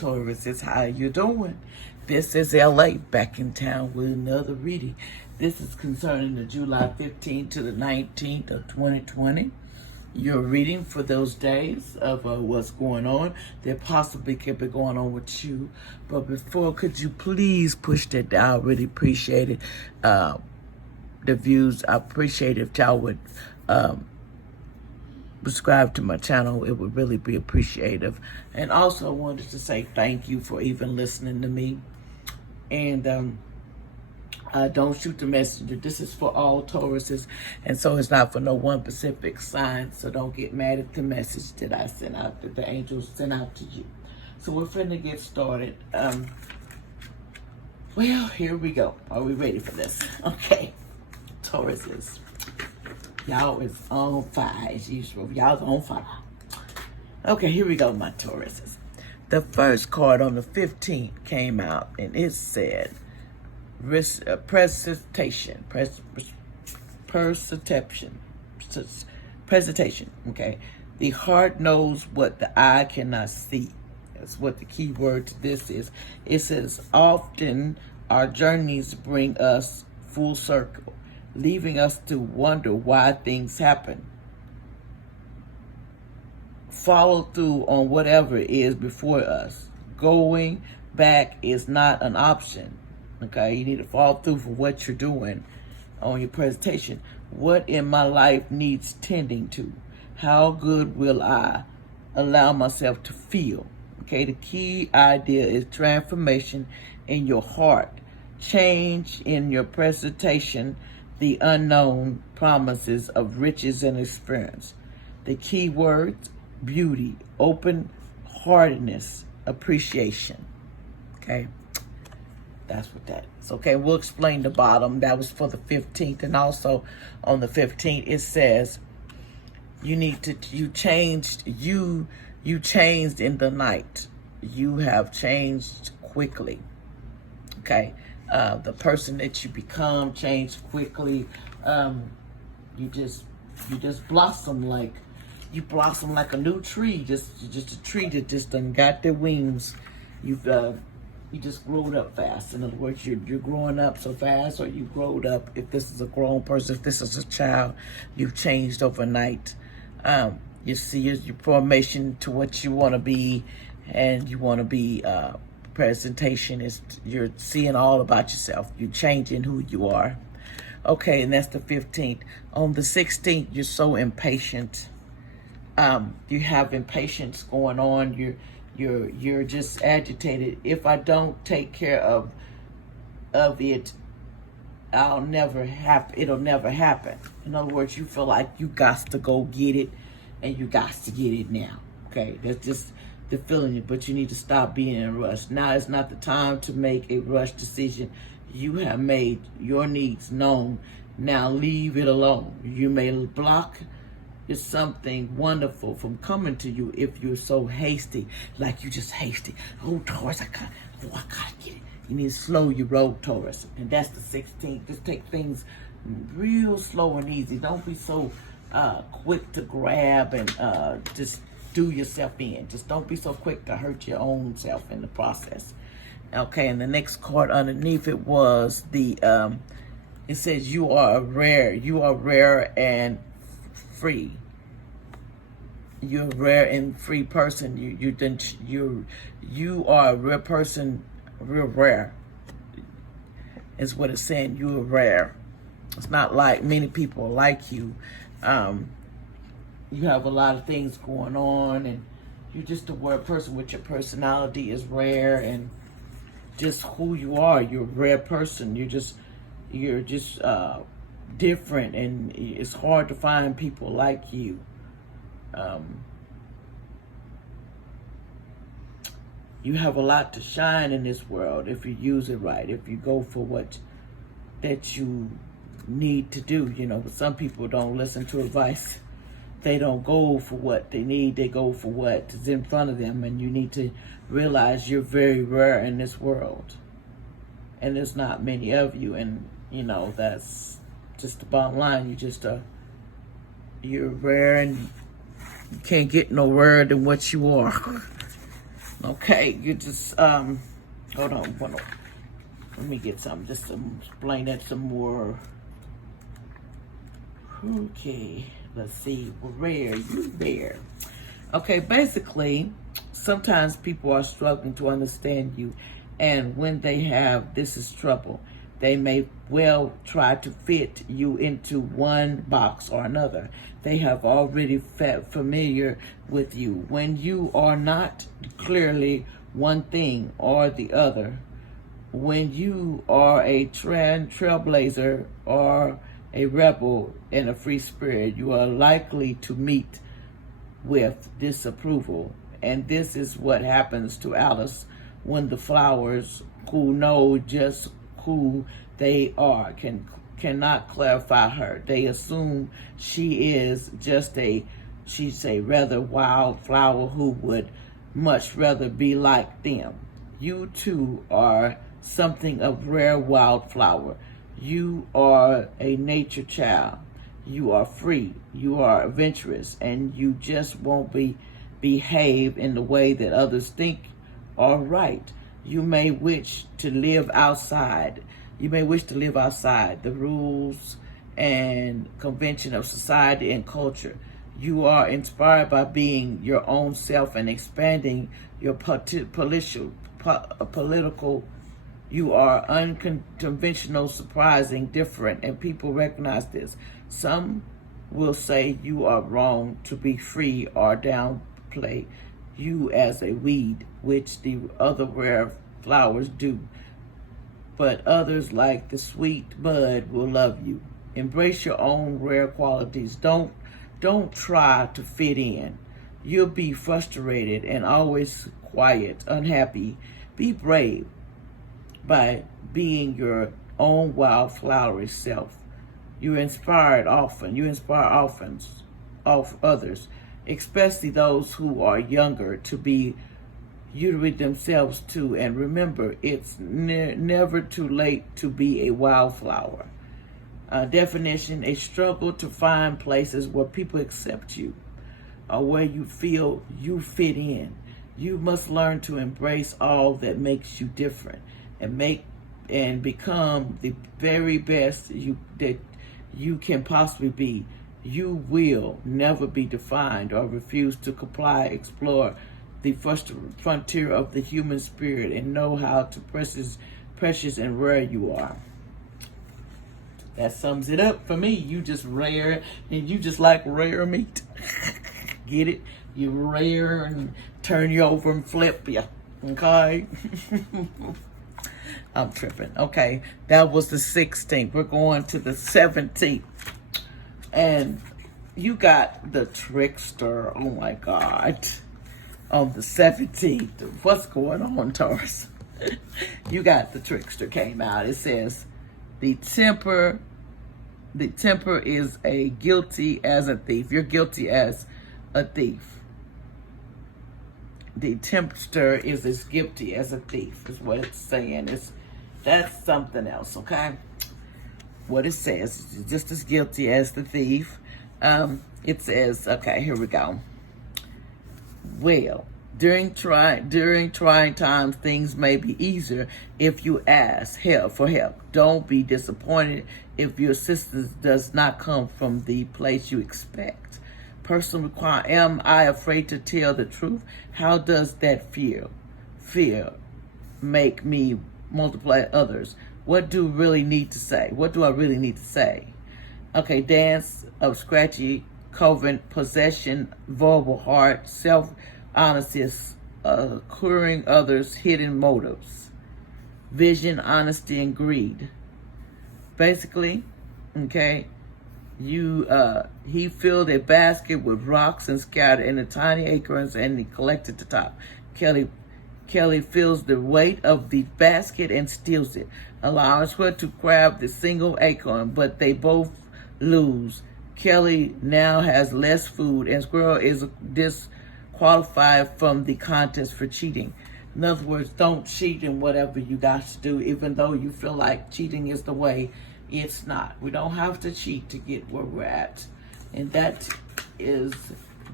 Tauruses. How you doing? This is LA back in town with another reading. This is concerning the July 15th to the 19th of 2020. Your reading for those days of what's going on that possibly could be going on with you. But before, could you please push that down? I really appreciate it. The views, I appreciate if y'all would subscribe to my channel. It would really be appreciative. And also I wanted to say thank you for even listening to me. And don't shoot the messenger. This is for all Tauruses, and so it's not for no one specific sign. So don't get mad at the message that I sent out, that the angels sent out to you. So we're finna get started. Well, here we go. Are we ready for this? Okay, Tauruses, y'all is on fire as usual. Y'all's on fire. Okay, here we go, my Tauruses. The first card on the 15th came out, and it said presentation. Okay, the heart knows what the eye cannot see. That's what the key word to this is. It says, often our journeys bring us full circle, leaving us to wonder why things happen. Follow through on whatever is before us. Going back is not an option. Okay, you need to follow through for what you're doing on your presentation. What in my life needs tending to? How good will I allow myself to feel? Okay, the key idea is transformation in your heart, change in your presentation, the unknown promises of riches and experience. The key words, beauty, open-heartedness, appreciation. Okay. That's what that is. Okay, we'll explain the bottom. That was for the 15th. And also on the 15th, it says, you changed in the night. You have changed quickly. Okay. The person that you become changed quickly. You just blossom like a new tree. Just a tree that just done got their wings. You just growed up fast. In other words, you're growing up so fast, or you growed up. If this is a grown person, if this is a child, you've changed overnight. You see your formation to what you want to be, and you want to be. Presentation is you're seeing all about yourself. You're changing who you are. Okay, and that's the 15th. On the 16th, you're so impatient. You have impatience going on. You're just agitated. If I don't take care of it, it'll never happen. In other words, you feel like you got to go get it, and you got to get it now. Okay, that's just the feeling. But you need to stop being in a rush. Now is not the time to make a rush decision. You have made your needs known. Now leave it alone. You may block is something wonderful from coming to you if you're so hasty, like you just hasty. Oh, Taurus, I gotta get it. You need to slow your roll, Taurus. And that's the 16th. Just take things real slow and easy. Don't be so quick to grab and just do yourself in. Just don't be so quick to hurt your own self in the process. Okay, and the next card underneath it was the, it says you are rare and free. You're a rare and free person. You are a rare person, real rare. Is what it's saying. You are rare. It's not like many people like you. You have a lot of things going on, and you're just a rare person. With your personality is rare, and just who you are. You're a rare person. You're just different, and it's hard to find people like you. You have a lot to shine in this world if you use it right, if you go for what that you need to do, but some people don't listen to advice. They don't go for what they need, they go for what is in front of them, and you need to realize you're very rare in this world. And there's not many of you, and that's just the bottom line. You're rare, and you can't get no rarer than what you are. Okay, you just, hold on. Let me get some, just to explain that some more. Okay, let's see. Rare, you there. Okay, basically, sometimes people are struggling to understand you, and when they have, this is trouble. They may well try to fit you into one box or another. They have already familiar with you. When you are not clearly one thing or the other, when you are a trailblazer or a rebel in a free spirit, you are likely to meet with disapproval. And this is what happens to Alice when the flowers, who know just who they are, cannot clarify her. They assume she's a rather wild flower who would much rather be like them. You too are something of rare wildflower. You are a nature child. You are free. You are adventurous, and you just won't behave in the way that others think are right. You may wish to live outside. The rules and convention of society and culture. You are inspired by being your own self and expanding your political. You are unconventional, surprising, different, and people recognize this. Some will say you are wrong to be free or downplay you as a weed, which the other rare flowers do. But others, like the sweet bud, will love you. Embrace your own rare qualities. Don't try to fit in. You'll be frustrated and always quiet, unhappy. Be brave by being your own wild flowery self. You inspire often of others, especially those who are younger, to be themselves too. And remember, it's never too late to be a wildflower. Definition: a struggle to find places where people accept you, or where you feel you fit in. You must learn to embrace all that makes you different and become the very best that you can possibly be. You will never be defined or refuse to comply. Explore the first frontier of the human spirit and know how to precious and rare you are. That sums it up for me. You just rare, and you just like rare meat. Get it? You rare and turn you over and flip you. Okay? I'm tripping. Okay, that was the 16th. We're going to the 17th. And you got the trickster. Oh my God. On the 17th. What's going on, Taurus? You got the trickster came out. It says, the temper is a guilty as a thief. You're guilty as a thief. The tempter is as guilty as a thief, is what it's saying. That's something else, okay? What it says is just as guilty as the thief. It says, okay, here we go. Well, during trying times, things may be easier if you ask for help. Don't be disappointed if your assistance does not come from the place you expect. Personal requirement: am I afraid to tell the truth? How does that fear make me multiply others? What do I really need to say? Okay, dance of scratchy, covert, possession, vulnerable heart, self-honesty, curing others, hidden motives, vision, honesty, and greed. Basically, okay, he filled a basket with rocks and scattered in the tiny acorns, and he collected the top. Kelly feels the weight of the basket and steals it, allows her to grab the single acorn, but they both lose. Kelly now has less food, and Squirrel is disqualified from the contest for cheating. In other words, don't cheat in whatever you got to do, even though you feel like cheating is the way. It's not. We don't have to cheat to get where we're at. And that is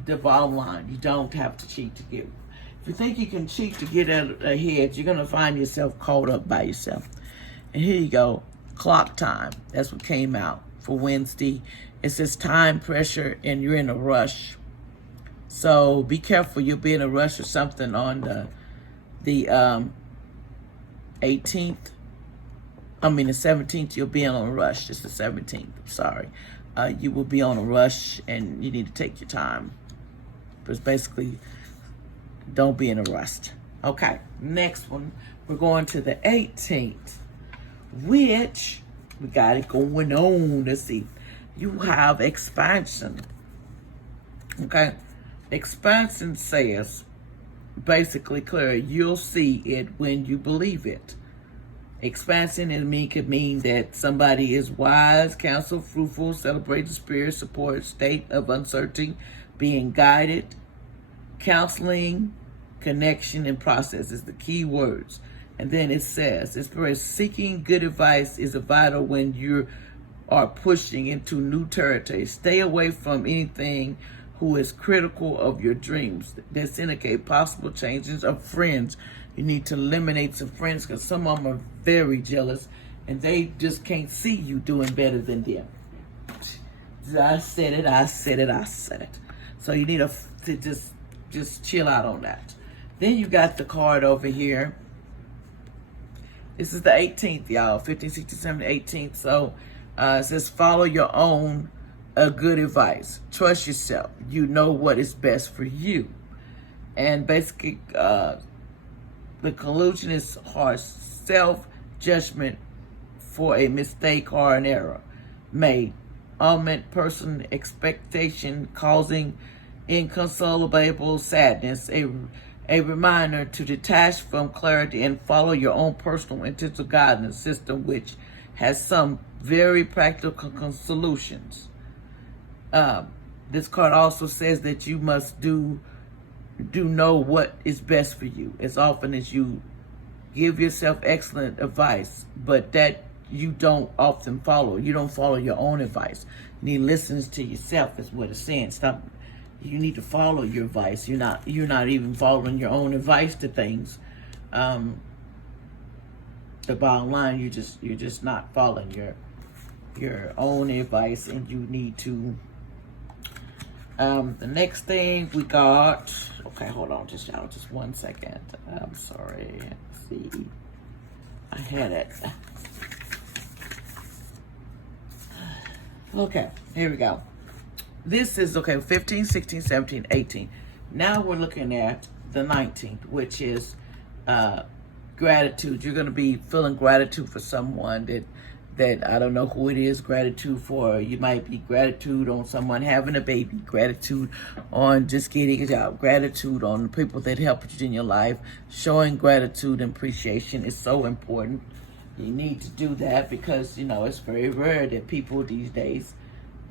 the bottom line. You don't have to cheat to get. If you think you can cheat to get ahead, you're going to find yourself caught up by yourself. And here you go, clock time. That's what came out for Wednesday. It says time pressure and you're in a rush. So be careful, you'll be in a rush or something on the 18th. The 17th, you'll be on a rush. It's the 17th, I'm sorry. You will be on a rush and you need to take your time. But basically, don't be in a rush. Okay, next one, we're going to the 18th, which we got it going on. Let's see. You have expansion. Okay, expansion says, basically clear, you'll see it when you believe it. Expansion could mean that somebody is wise, counsel, fruitful, celebrate the spirit, support, state of uncertainty, being guided, counseling, connection, and process is the key words. And then it says, inspiration, seeking good advice is vital when you are pushing into new territory. Stay away from anything who is critical of your dreams. This indicate possible changes of friends. You need to eliminate some friends because some of them are very jealous and they just can't see you doing better than them. I said it. So you need to just chill out on that. Then you got the card over here. This is the 18th, y'all. 15, 16, 17, 18th. So it says follow your own good advice. Trust yourself. You know what is best for you. And basically, the conclusion is harsh self-judgment for a mistake or an error made. Augment person expectation causing inconsolable sadness. A reminder to detach from clarity and follow your own personal intentional guidance system, which has some very practical solutions. This card also says that you must do know what is best for you. As often as you give yourself excellent advice, but that you don't often follow. You don't follow your own advice. You need to listen to yourself is what it's saying. Stop. You need to follow your advice. You're not even following your own advice to things. The bottom line, you're just not following your own advice, and you need to. The next thing we got. Okay, hold on, just 1 second. I'm sorry. Let's see, I had it. Okay, here we go. This is, 15, 16, 17, 18. Now we're looking at the 19th, which is gratitude. You're going to be feeling gratitude for someone that I don't know who it is, gratitude for. You might be gratitude on someone having a baby, gratitude on just getting a job, gratitude on the people that helped you in your life. Showing gratitude and appreciation is so important. You need to do that because, it's very rare that people these days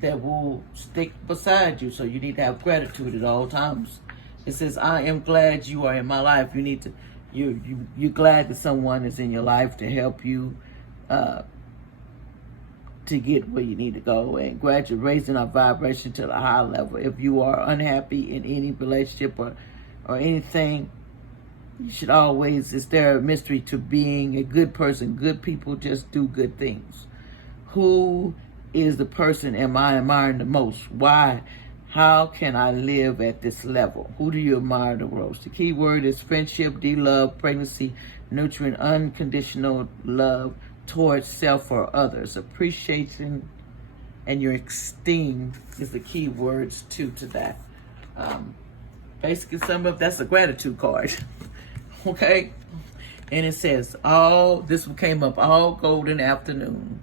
that will stick beside you. So you need to have gratitude at all times. It says, I am glad you are in my life. You need to, you're glad that someone is in your life to help you to get where you need to go, and gradually raising our vibration to the high level. If you are unhappy in any relationship or anything, you should always, is there a mystery to being a good person? Good people just do good things. Who is the person am I admiring the most? Why? How can I live at this level? Who do you admire the most? The key word is friendship, love, pregnancy, nurturing, unconditional love towards self or others. Appreciation and your esteem is the key words to that. Basically, that's a gratitude card. Okay? And it says, this one came up, all golden afternoon.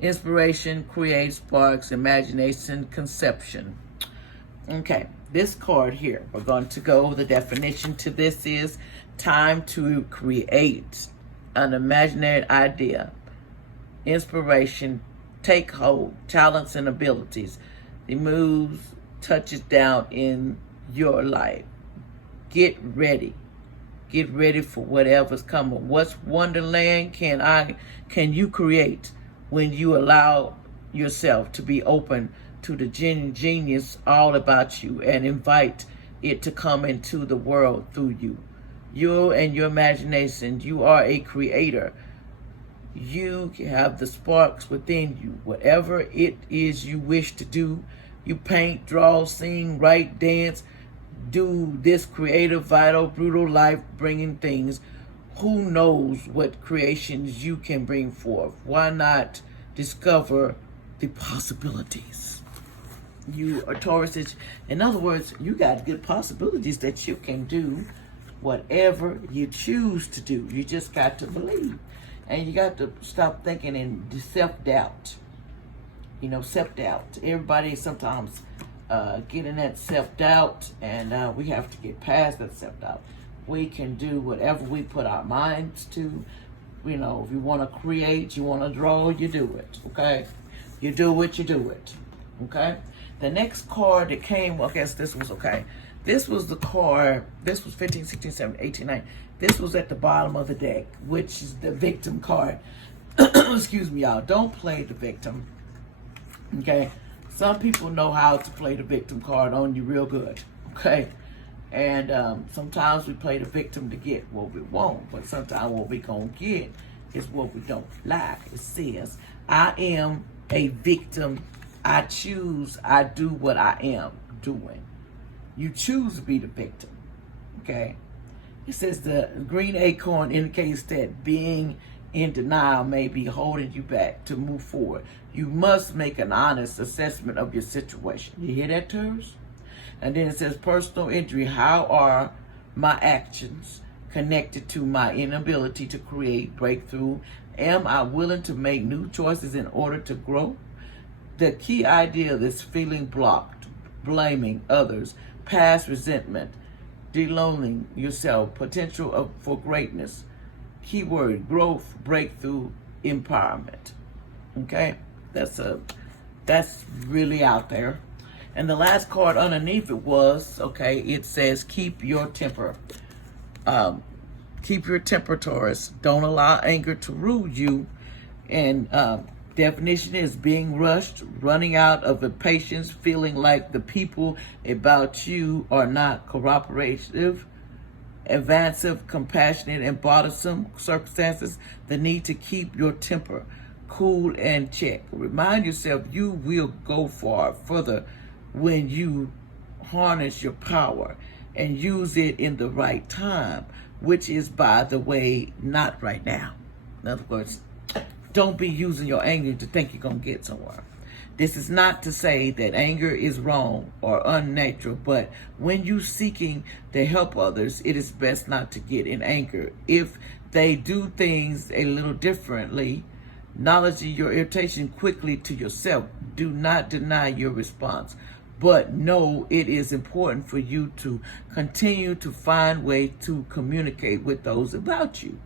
Inspiration creates sparks, imagination, conception. Okay, this card here, we're going to go, the definition to this is time to create an imaginary idea. Inspiration, take hold, talents and abilities. It moves, touches down in your life. Get ready. Get ready for whatever's coming. What's wonderland can you create when you allow yourself to be open to the genius all about you and invite it to come into the world through you. You and your imagination, you are a creator. You have the sparks within you. Whatever it is you wish to do, you paint, draw, sing, write, dance, do this creative, vital, brutal, life-bringing things. Who knows what creations you can bring forth? Why not discover the possibilities? You are Taurus. In other words, you got good possibilities that you can do whatever you choose to do. You just got to believe. And you got to stop thinking in self-doubt. You know, self-doubt. Everybody sometimes get in that self-doubt, and we have to get past that self-doubt. We can do whatever we put our minds to. You know, if you want to create, you want to draw, you do it, okay? You do it, you do it, okay? The next card that came, well, I guess this was okay. This was the card, this was 15, 16, 17, 18, 19. This was at the bottom of the deck, which is the victim card. Excuse me, y'all. Don't play the victim, okay? Some people know how to play the victim card on you real good, okay? And sometimes we play the victim to get what we want, but sometimes what we gonna get is what we don't like. It says, I am a victim. I choose, I do what I am doing. You choose to be the victim, okay? It says the green acorn indicates that being in denial may be holding you back to move forward. You must make an honest assessment of your situation. You hear that, Taurus? And then it says personal injury. How are my actions connected to my inability to create breakthrough? Am I willing to make new choices in order to grow? The key idea is feeling blocked, blaming others, past resentment, deloaning yourself, potential for greatness. Keyword, growth, breakthrough, empowerment. Okay? That's really out there. And the last card underneath it was, okay, it says keep your temper. Keep your temper, Taurus. Don't allow anger to rule you. And definition is being rushed, running out of impatience, feeling like the people about you are not cooperative, advansive, compassionate, and bothersome circumstances. The need to keep your temper cool and check. Remind yourself you will go far further when you harness your power and use it in the right time, which is, by the way, not right now. In other words, don't be using your anger to think you're going to get somewhere. This is not to say that anger is wrong or unnatural, but when you're seeking to help others, it is best not to get in anger. If they do things a little differently, acknowledge your irritation quickly to yourself. Do not deny your response, but know it is important for you to continue to find ways to communicate with those about you.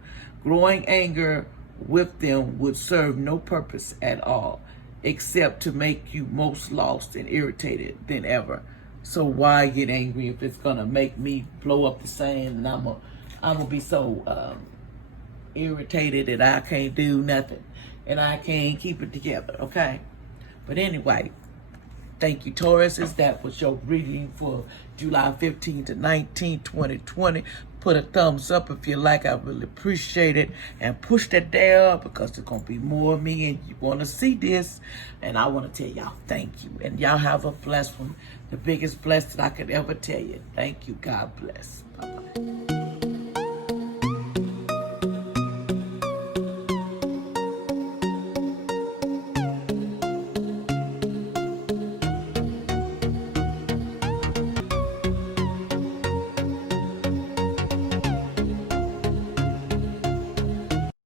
Growing anger with them would serve no purpose at all, except to make you most lost and irritated than ever. So why get angry if it's gonna make me blow up the sand and I'm gonna be so irritated that I can't do nothing and I can't keep it together, okay? But anyway, thank you, Tauruses. That was your reading for July 15 to 19, 2020. Put a thumbs up if you like. I really appreciate it. And push that down because there's going to be more of me and you want to see this. And I want to tell y'all thank you. And y'all have a blessed one. The biggest blessing I could ever tell you. Thank you. God bless. Bye-bye.